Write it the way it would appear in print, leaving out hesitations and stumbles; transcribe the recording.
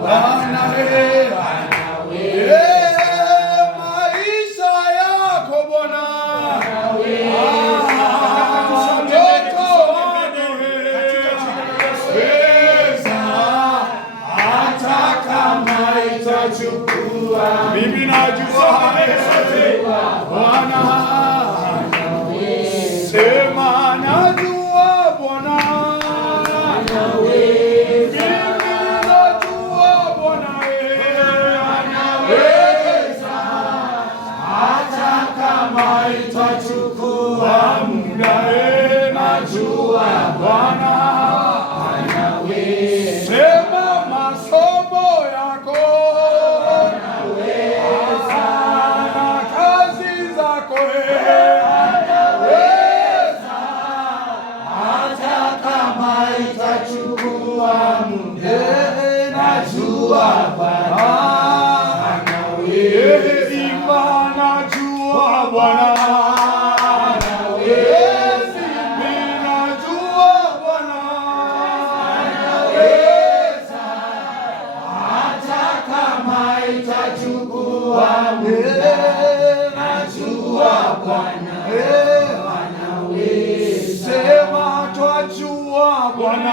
Bwana maisha yako Bwana mimi najua Bwana, sema najua Bwana, mimi najua Bwana anaweza, hata kama itachukua muda, najua Bwana anaweza. Sema masomo yako najua Bwana anaweza, najua Bwana anaweza, najua Bwana anaweza, hata kama itachukua muda, najua Bwana anaweza. Sema twajua Bwana